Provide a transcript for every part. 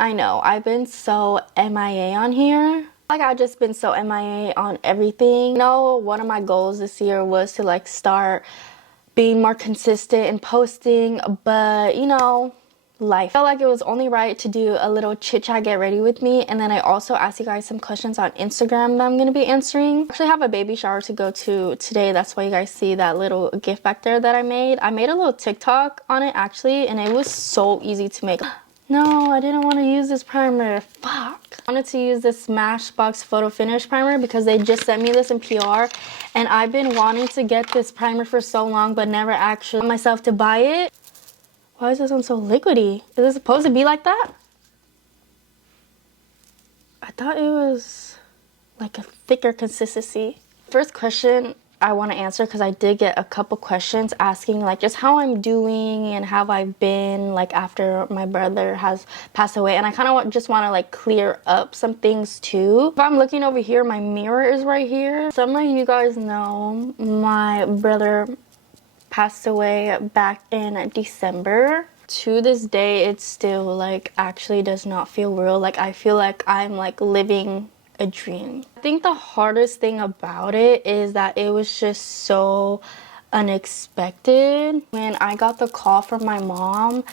I know, I've been so MIA on here. Like, I've just been so MIA on everything. You know, one of my goals this year was to like start being more consistent in posting, but you know, life. I felt like it was only right to do a little chit chat get ready with me, and then I also asked you guys some questions on Instagram that I'm gonna be answering. I actually have a baby shower to go to today. That's why you guys see that little gift back there that I made. I made a little TikTok on it actually, and it was so easy to make. No, I didn't want to use this primer. Fuck. I wanted to use this Smashbox Photo Finish primer because they just sent me this in PR, and I've been wanting to get this primer for so long but never actually got myself to buy it. Why is this one so liquidy? Is it supposed to be like that? I thought it was like a thicker consistency. First question I want to answer, because I did get a couple questions asking like just how I'm doing and how I've been like after my brother has passed away, and I kind of just want to like clear up some things too. If I'm looking over here, my mirror is right here. Some of you guys know my brother passed away back in December. To this day, it still like actually does not feel real. Like, I feel like I'm like living a dream. I think the hardest thing about it is that it was just so unexpected. When I got the call from my mom,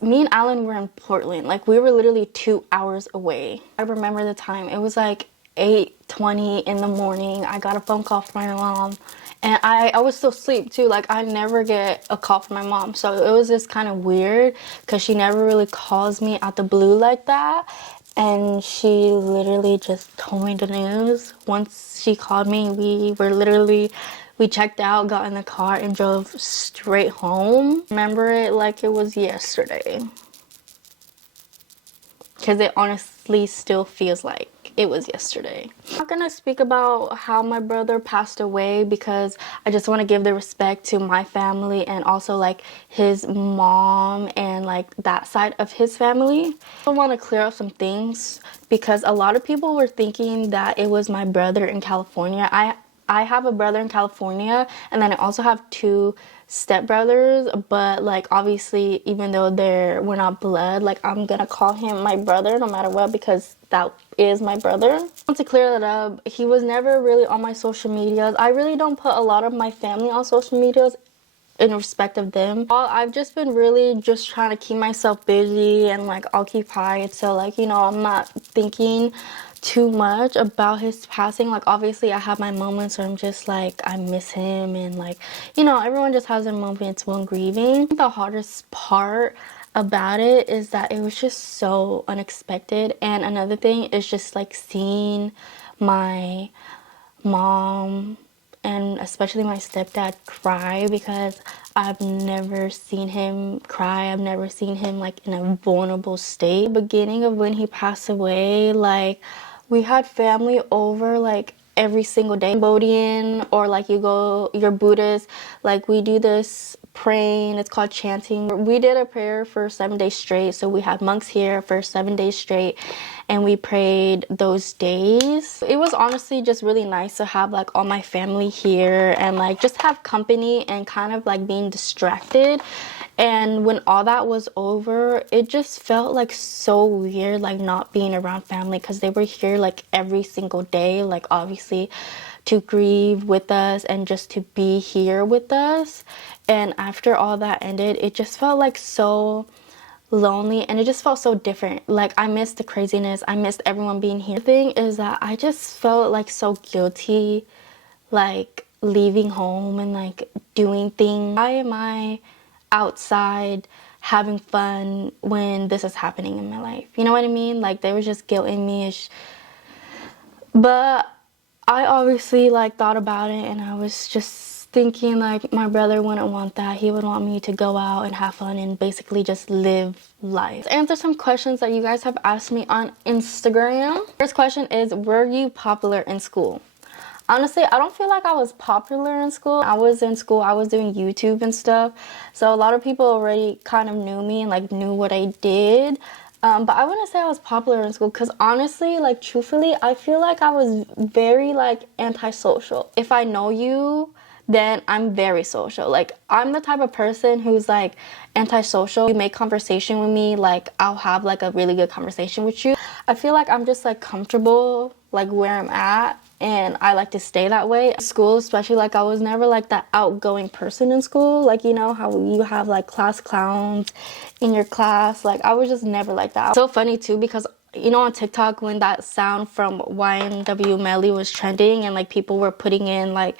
me and Alan were in Portland. Like, we were literally 2 hours away. I remember the time. It was like 8:20 in the morning. I got a phone call from my mom, and I was still asleep too. Like, I never get a call from my mom, so it was just kind of weird because she never really calls me out the blue like that. And she literally just told me the news. Once she called me, we checked out, got in the car, and drove straight home. Remember it like it was yesterday, because it honestly still feels like it was yesterday. I'm not gonna speak about how my brother passed away because I just want to give the respect to my family and also like his mom and like that side of his family. I want to clear up some things because a lot of people were thinking that it was my brother in California. I have a brother in California, and then I also have two stepbrothers, but like obviously even though we're not blood, like I'm gonna call him my brother no matter what because that is my brother. I want to clear that up. He was never really on my social medias. I really don't put a lot of my family on social medias in respect of them. I've just been really just trying to keep myself busy and like occupied, so like, you know, I'm not thinking too much about his passing. Like, obviously I have my moments where I'm just like I miss him, and like, you know, everyone just has their moments when grieving. The hardest part about it is that it was just so unexpected, and another thing is just like seeing my mom and especially my stepdad cry, because I've never seen him cry. I've never seen him like in a vulnerable state. The beginning of when he passed away, like we had family over like every single day. Cambodian, or like you're Buddhist, like we do this praying, it's called chanting. We did a prayer for 7 days straight, so we had monks here for 7 days straight and we prayed those days. It was honestly just really nice to have like all my family here and like just have company and kind of like being distracted. And when all that was over, it just felt like so weird, like not being around family, because they were here like every single day, like obviously to grieve with us and just to be here with us. And after all that ended, it just felt like so lonely, and it just felt so different. Like, I missed the craziness, I missed everyone being here. The thing is that I just felt like so guilty, like leaving home and like doing things. Why am I outside having fun when this is happening in my life? You know what I mean? Like, there was just guilt in me. But I obviously like thought about it, and I was just thinking like my brother wouldn't want that. He would want me to go out and have fun and basically just live life. Let's answer some questions that you guys have asked me on Instagram. First question is, were you popular in school? Honestly, I don't feel like I was popular in school. I was in school, I was doing YouTube and stuff, so a lot of people already kind of knew me and like knew what I did. But I wouldn't say I was popular in school, because honestly, like truthfully, I feel like I was very like antisocial. If I know you, then I'm very social. Like, I'm the type of person who's like antisocial. You make conversation with me, like I'll have like a really good conversation with you. I feel like I'm just like comfortable like where I'm at, and I like to stay that way. School especially, like I was never like that outgoing person in school. Like, you know how you have like class clowns in your class, like I was just never like that. So funny too, because you know on TikTok when that sound from YNW Melly was trending and like people were putting in like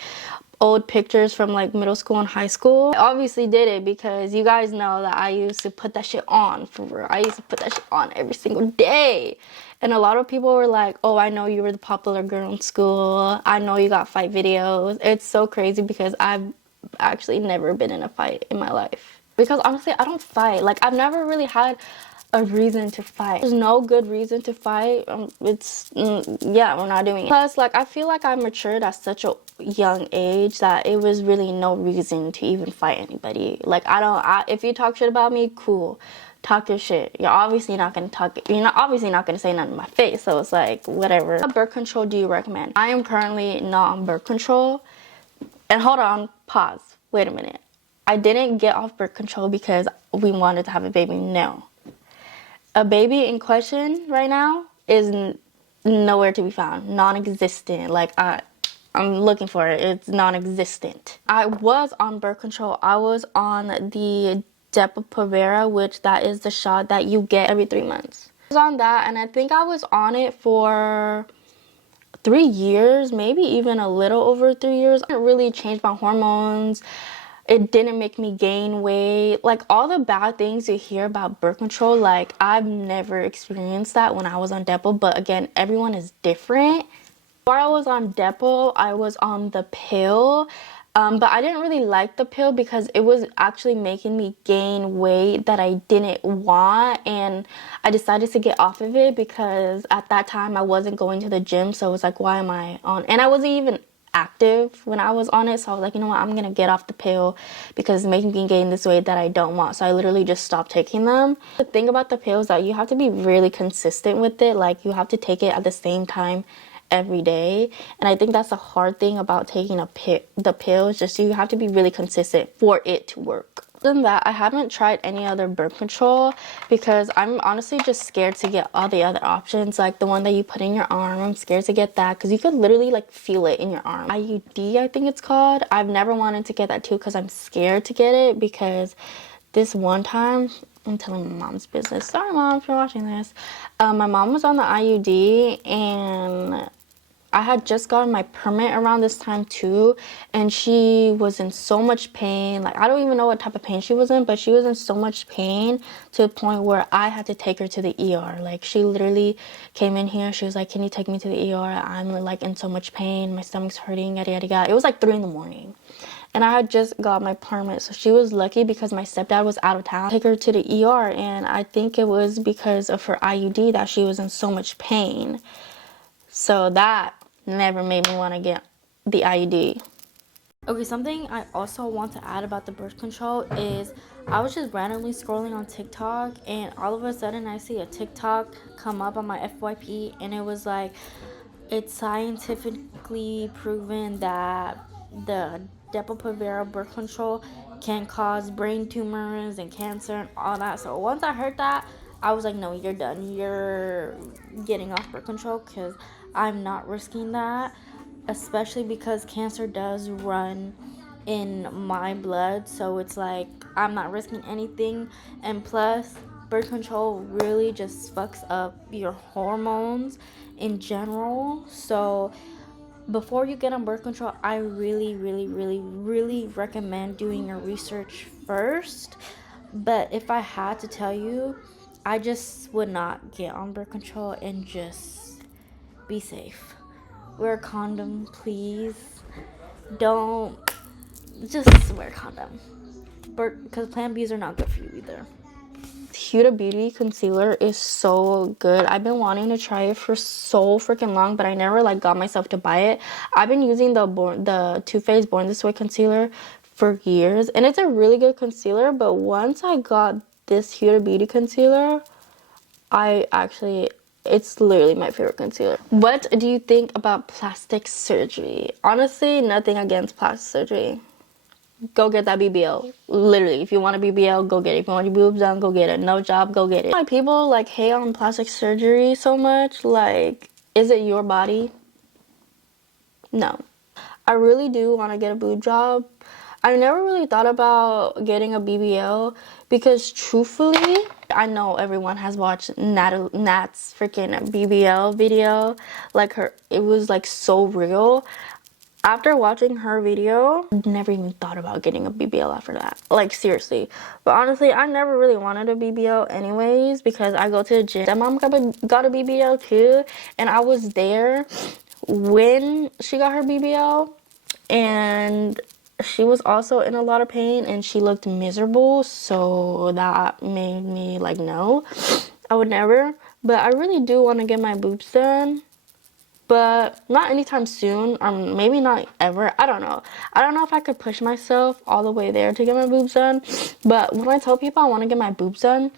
old pictures from like middle school and high school. I obviously did it because you guys know that I used to put that shit on for real. I used to put that shit on every single day. And a lot of people were like, oh, I know you were the popular girl in school. I know you got fight videos. It's so crazy because I've actually never been in a fight in my life. Because honestly, I don't fight. Like, I've never really had a reason to fight. There's no good reason to fight. Yeah, we're not doing it. Plus, like, I feel like I matured at such a young age that it was really no reason to even fight anybody. Like, if you talk shit about me, cool. Talk your shit. You're obviously not gonna say nothing in my face, so it's like, whatever. What birth control do you recommend? I am currently not on birth control. And hold on, pause. Wait a minute. I didn't get off birth control because we wanted to have a baby. No. A baby in question right now is nowhere to be found. Non-existent. Like, I'm looking for it. It's non-existent. I was on birth control. I was on the Depo-Provera, which that is the shot that you get every 3 months. I was on that, and I think I was on it for 3 years, maybe even a little over 3 years. I didn't really change my hormones. It didn't make me gain weight. Like, all the bad things you hear about birth control, like, I've never experienced that when I was on Depo. But again, everyone is different. Before I was on Depo, I was on the pill. But I didn't really like the pill because it was actually making me gain weight that I didn't want. And I decided to get off of it because at that time I wasn't going to the gym. So it was like, why am I on? And I wasn't even active when I was on it. So I was like, you know what? I'm going to get off the pill because it's making me gain this weight that I don't want. So I literally just stopped taking them. The thing about the pill is that you have to be really consistent with it. Like, you have to take it at the same time every day, and I think that's the hard thing about taking the pill, is just you have to be really consistent for it to work. Other than that, I haven't tried any other birth control because I'm honestly just scared to get all the other options, like the one that you put in your arm. I'm scared to get that because you could literally like feel it in your arm. IUD, I think it's called. I've never wanted to get that too because I'm scared to get it, because this one time, I'm telling my mom's business. Sorry, Mom, if you're watching this. My mom was on the IUD, and I had just gotten my permit around this time too, and she was in so much pain. Like, I don't even know what type of pain she was in, but she was in so much pain to the point where I had to take her to the ER. Like, she literally came in here. She was like, can you take me to the ER? I'm like in so much pain. My stomach's hurting, yada, yada, yada. It was like 3 in the morning. And I had just got my permit, so she was lucky because my stepdad was out of town. Take her to the ER, and I think it was because of her IUD that she was in so much pain. So that never made me want to get the IUD. Okay, something I also want to add about the birth control is I was just randomly scrolling on TikTok, and all of a sudden I see a TikTok come up on my FYP, and it was like, it's scientifically proven that the Depo-Provera birth control can cause brain tumors and cancer and all that. So once I heard that, I was like, no, you're done. You're getting off birth control because I'm not risking that, especially because cancer does run in my blood. So it's like, I'm not risking anything. And plus, birth control really just fucks up your hormones in general. So before you get on birth control, I really, really, really, really recommend doing your research first. But if I had to tell you, I just would not get on birth control, and just be safe. Wear a condom, please. Don't, just wear a condom. Because Plan Bs are not good for you either. Huda Beauty concealer is so good. I've been wanting to try it for so freaking long, but I never like got myself to buy it. I've been using the Too Faced Born This Way concealer for years, and it's a really good concealer. But once I got this Huda Beauty concealer, It's literally my favorite concealer. What do you think about plastic surgery? Honestly, nothing against plastic surgery. Go get that BBL. Literally, if you want a BBL, go get it. If you want your boobs done, go get it. No job, go get it. Why people like hate on plastic surgery so much? Like, is it your body? No. I really do want to get a boob job. I never really thought about getting a BBL because truthfully, I know everyone has watched Nat's freaking BBL video. Like it was like so real. After watching her video, I never even thought about getting a BBL after that. Like, seriously. But honestly, I never really wanted a BBL anyways because I go to the gym. My mom got a BBL too, and I was there when she got her BBL, and she was also in a lot of pain and she looked miserable, so that made me like, no, I would never. But I really do want to get my boobs done, but not anytime soon, or maybe not ever. I don't know if I could push myself all the way there to get my boobs done. But when I tell people I want to get my boobs done,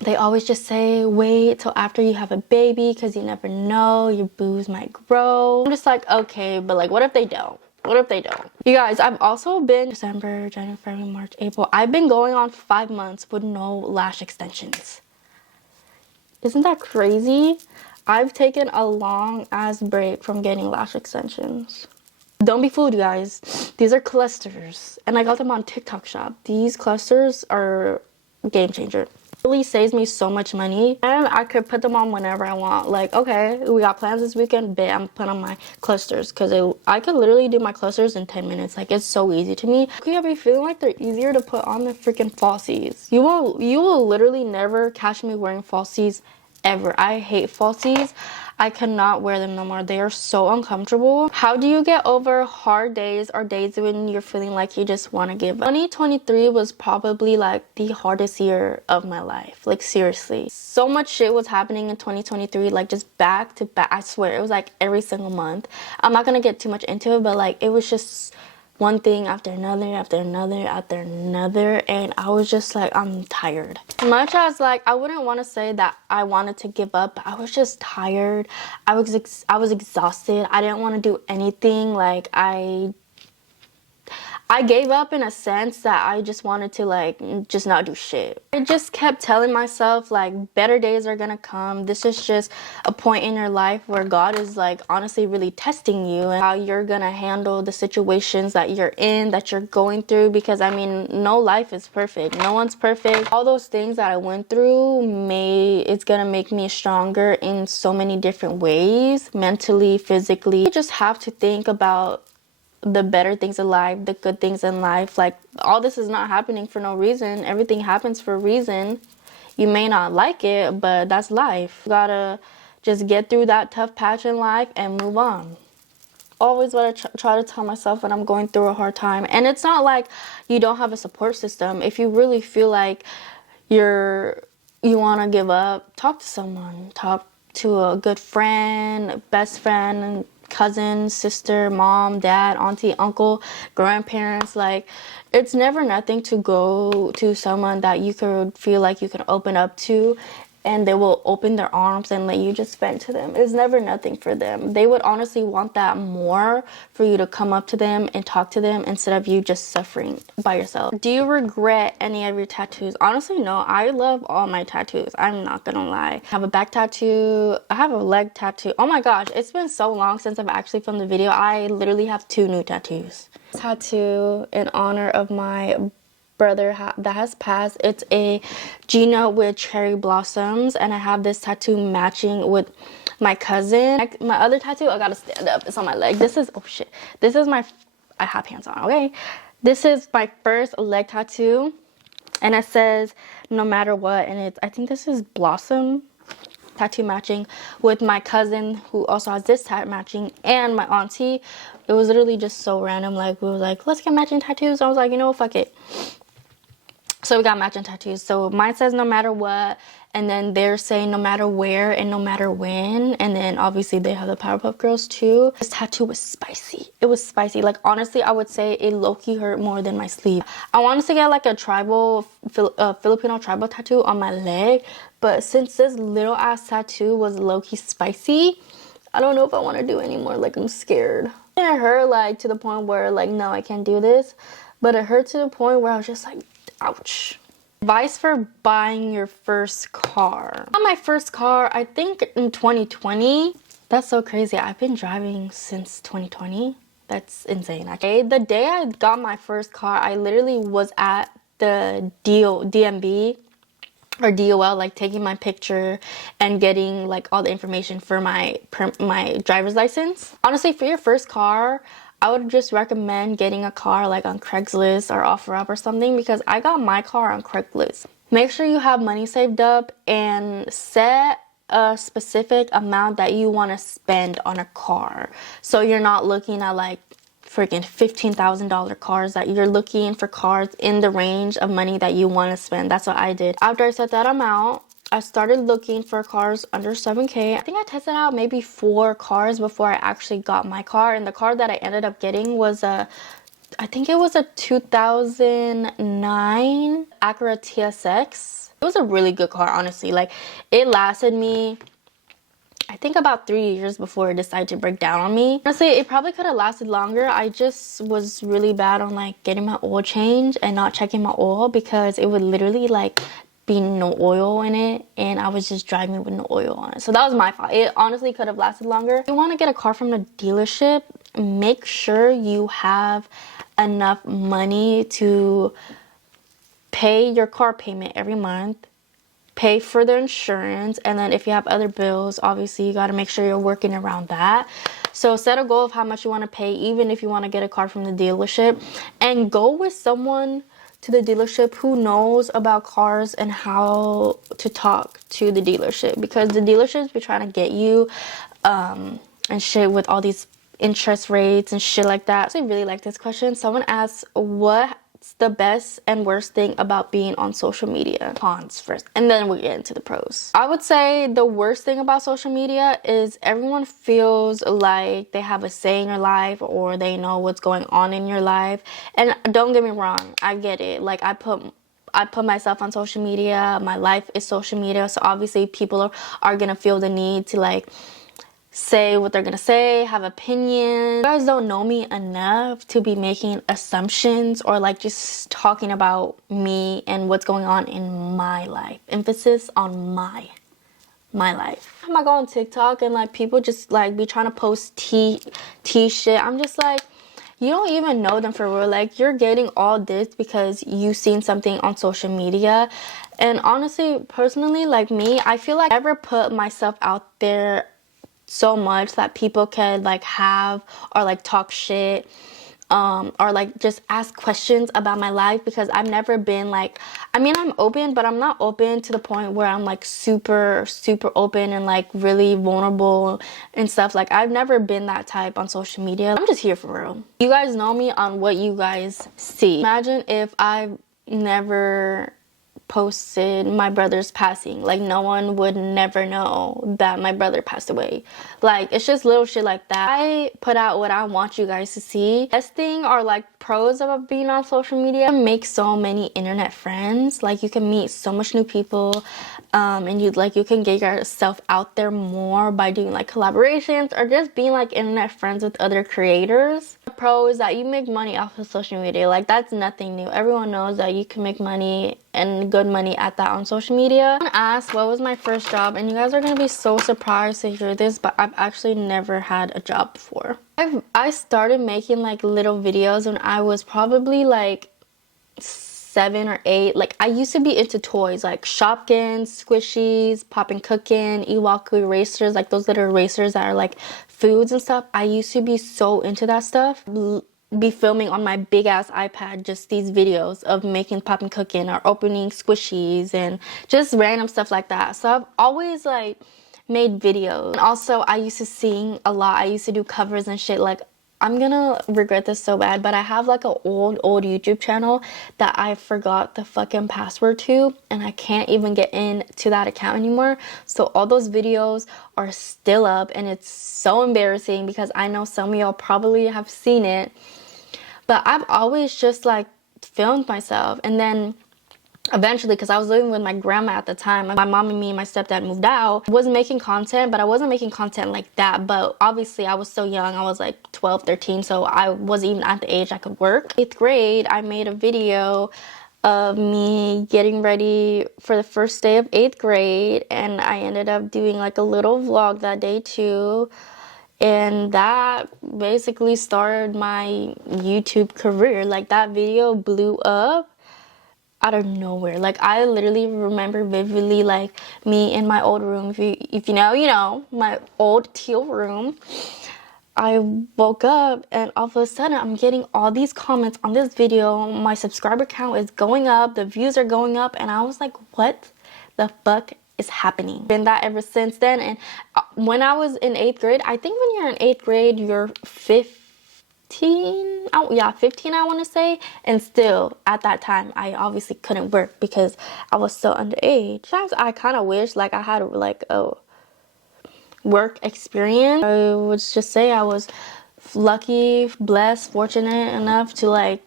they always just say, wait till after you have a baby because you never know, your boobs might grow. I'm just like, okay, but like, what if they don't? What if they don't? You guys, I've also been December, January, February, March, April. I've been going on 5 months with no lash extensions. Isn't that crazy? I've taken a long ass break from getting lash extensions. Don't be fooled, you guys. These are clusters, and I got them on TikTok shop. These clusters are game changer. Really saves me so much money, and I could put them on whenever I want. Like, okay, we got plans this weekend, bam, put on my clusters, because I could literally do my clusters in 10 minutes. Like, it's so easy to me. You be feeling like they're easier to put on than freaking falsies. You will literally never catch me wearing falsies ever. I hate falsies. I cannot wear them no more. They are so uncomfortable. How do you get over hard days or days when you're feeling like you just want to give up? 2023 was probably like the hardest year of my life. Like, seriously. So much shit was happening in 2023, like just back to back. I swear, it was like every single month. I'm not gonna get too much into it, but like it was just one thing after another, after another, after another, and I was just like, I'm tired. As much as like, I wouldn't want to say that I wanted to give up, but I was just tired. I was exhausted. I didn't want to do anything. Like, I gave up in a sense that I just wanted to like just not do shit. I just kept telling myself like better days are gonna come. This is just a point in your life where God is like honestly really testing you and how you're gonna handle the situations that you're in, that you're going through, because I mean, no life is perfect. No one's perfect. All those things that I went through it's gonna make me stronger in so many different ways, mentally, physically. You just have to think about the better things in life, the good things in life. Like, all this is not happening for no reason. Everything happens for a reason. You may not like it, but that's life. You gotta just get through that tough patch in life and move on. Always what I try to tell myself when I'm going through a hard time. And it's not like you don't have a support system. If you really feel like you want to give up, talk to someone. Talk to a good friend, best friend, cousin, sister, mom, dad, auntie, uncle, grandparents. Like, it's never nothing to go to someone that you could feel like you can open up to and they will open their arms and let you just vent to them. It's never nothing for them. They would honestly want that more, for you to come up to them and talk to them instead of you just suffering by yourself. Do you regret any of your tattoos? Honestly, no. I love all my tattoos. I'm not gonna lie. I have a back tattoo. I have a leg tattoo. Oh my gosh, it's been so long since I've actually filmed the video. I literally have 2 new tattoos. Tattoo in honor of my brother that has passed. It's a Gina with cherry blossoms, and I have this tattoo matching with my cousin. My other tattoo, I gotta stand up, it's on my leg. This is, oh shit, this is my, I have pants on, okay? This is my first leg tattoo, and it says no matter what, and it's, I think this is blossom tattoo matching with my cousin who also has this tattoo matching, and my auntie. It was literally just so random. Like, we were like, let's get matching tattoos. I was like, you know, fuck it. So we got matching tattoos. So mine says no matter what, and then they're saying no matter where and no matter when. And then obviously they have the Powerpuff Girls too. This tattoo was spicy. It was spicy. Like honestly, I would say it low-key hurt more than my sleeve. I wanted to get like a tribal, Filipino tribal tattoo on my leg. But since this little ass tattoo was low-key spicy, I don't know if I want to do anymore. Like I'm scared. And it hurt like to the point where like, no, I can't do this. But it hurt to the point where I was just like, ouch. Advice for buying your first car. I got my first car, I think in 2020. That's so crazy. I've been driving since 2020. That's insane. Okay, the day I got my first car, I literally was at the DMV or DOL, like taking my picture and getting like all the information for my driver's license. Honestly, for your first car, I would just recommend getting a car like on Craigslist or OfferUp or something, because I got my car on Craigslist. Make sure you have money saved up and set a specific amount that you want to spend on a car. So you're not looking at like freaking $15,000 cars, that you're looking for cars in the range of money that you want to spend. That's what I did. After I set that amount, I started looking for cars under 7K. I think I tested out maybe 4 cars before I actually got my car. And the car that I ended up getting was I think it was a 2009 Acura TSX. It was a really good car, honestly. Like, it lasted me, I think, about 3 years before it decided to break down on me. Honestly, it probably could have lasted longer. I just was really bad on like getting my oil change and not checking my oil, because it would literally like be no oil in it, and I was just driving with no oil on it. So that was my fault. It honestly could have lasted longer. If you want to get a car from the dealership, make sure you have enough money to pay your car payment every month, pay for the insurance, and then if you have other bills, obviously you got to make sure you're working around that. So set a goal of how much you want to pay, even if you want to get a car from the dealership, and go with someone to the dealership who knows about cars and how to talk to the dealership, because the dealerships be trying to get you and shit with all these interest rates and shit like that. So I really like this question. Someone asked, what's the best and worst thing about being on social media? Cons first, and then we get into the pros. I would say the worst thing about social media is everyone feels like they have a say in your life, or they know what's going on in your life. And don't get me wrong, I get it. Like, I put myself on social media. My life is social media, so obviously people are gonna feel the need to like say what they're gonna say, have opinions. You guys don't know me enough to be making assumptions or like just talking about me and what's going on in my life. Emphasis on my life. I go on TikTok and like people just like be trying to post tea shit. I'm just like, you don't even know them for real. Like, you're getting all this because you've seen something on social media. And honestly, personally, like me, I feel like I never put myself out there so much that people can like have or like talk shit or like just ask questions about my life, because I've never been like, I mean, I'm open, but I'm not open to the point where I'm like super open and like really vulnerable and stuff. Like, I've never been that type on social media. I'm just here for real. You guys know me on what you guys see. Imagine if I never posted my brother's passing. Like, no one would never know that my brother passed away. Like, it's just little shit like that. I put out what I want you guys to see. Best thing or like pros of being on social media, make so many internet friends. Like, you can meet so much new people, and you can get yourself out there more by doing like collaborations or just being like internet friends with other creators. The pro is that you make money off of social media. Like, that's nothing new. Everyone knows that you can make money and good money at that on social media. Someone asked what was my first job, and you guys are gonna be so surprised to hear this, but I've actually never had a job before. I started making like little videos when I was probably like 7 or 8. Like, I used to be into toys like Shopkins, Squishies, Pop and Cookin', Iwaku erasers, like those little erasers that are like foods and stuff. I used to be so into that stuff. Be filming on my big ass iPad just these videos of making Pop and Cookin' or opening Squishies and just random stuff like that. So I've always like made videos. And also, I used to sing a lot. I used to do covers and shit. Like, I'm gonna regret this so bad, but I have like an old YouTube channel that I forgot the fucking password to, and I can't even get into that account anymore. So all those videos are still up, and it's so embarrassing because I know some of y'all probably have seen it, but I've always just like filmed myself. And then eventually, because I was living with my grandma at the time, my mom and me and my stepdad moved out. I wasn't making content, but I wasn't making content like that. But obviously I was so young. I was like 12, 13, so I wasn't even at the age I could work. 8th grade, I made a video of me getting ready for the first day of 8th grade, and I ended up doing like a little vlog that day too. And that basically started my YouTube career. Like, that video blew up out of nowhere. Like, I literally remember vividly, like, me in my old room. If you know, you know, my old teal room. I woke up and all of a sudden I'm getting all these comments on this video. My subscriber count is going up, the views are going up, and I was like, what the fuck is happening? Been that ever since then. And when I was in 8th grade, I think when you're in 8th grade, you're 15. Oh yeah, 15 I want to say. And still at that time I obviously couldn't work because I was so underage. Sometimes I kind of wish like I had like a work experience. I would just say I was lucky, blessed, fortunate enough to like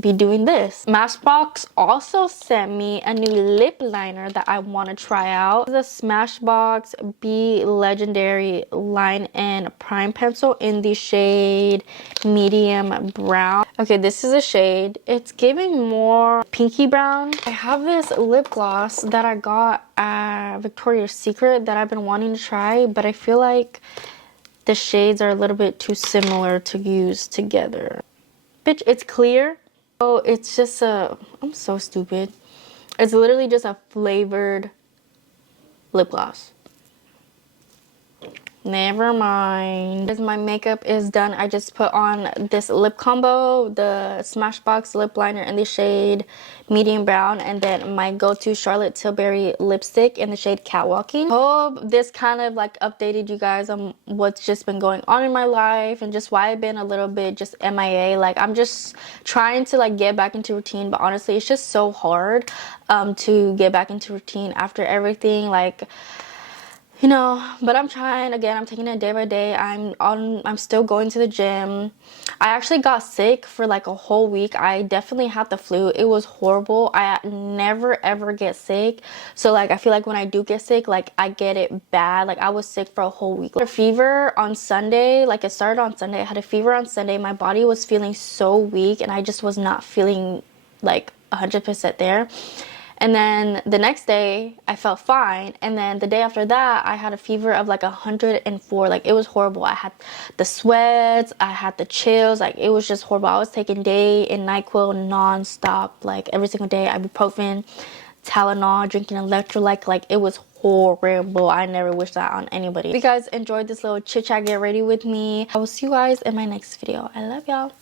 be doing this. Smashbox also sent me a new lip liner that I want to try out. The Smashbox Be Legendary Line and Prime Pencil in the shade medium brown. Okay, this is a shade. It's giving more pinky brown. I have this lip gloss that I got at Victoria's Secret that I've been wanting to try, but I feel like the shades are a little bit too similar to use together. Bitch, it's clear. Oh, it's just I'm so stupid. It's literally just a flavored lip gloss. Never mind. As my makeup is done, I just put on this lip combo, the Smashbox lip liner in the shade medium brown, and then my go-to Charlotte Tilbury lipstick in the shade Catwalking. Hope this kind of like updated you guys on what's just been going on in my life and just why I've been a little bit just MIA. Like, I'm just trying to like get back into routine, but honestly it's just so hard to get back into routine after everything, like, you know. But I'm trying. Again, I'm taking it day by day. I'm still going to the gym. I actually got sick for like a whole week. I definitely had the flu. It was horrible. I never ever get sick, so like I feel like when I do get sick, like I get it bad. Like, I was sick for a whole week. I had a fever on Sunday. Like, it started on Sunday. I had a fever on Sunday. My body was feeling so weak and I just was not feeling like 100% there. And then the next day I felt fine, and then the day after that I had a fever of like 104. Like, it was horrible. I had the sweats, I had the chills, like it was just horrible. I was taking day and NyQuil non-stop, like every single day. Ibuprofen, Tylenol, drinking electrolyte, like it was horrible. I never wish that on anybody. If you guys enjoyed this little chit chat, get ready with me. I will see you guys in my next video. I love y'all.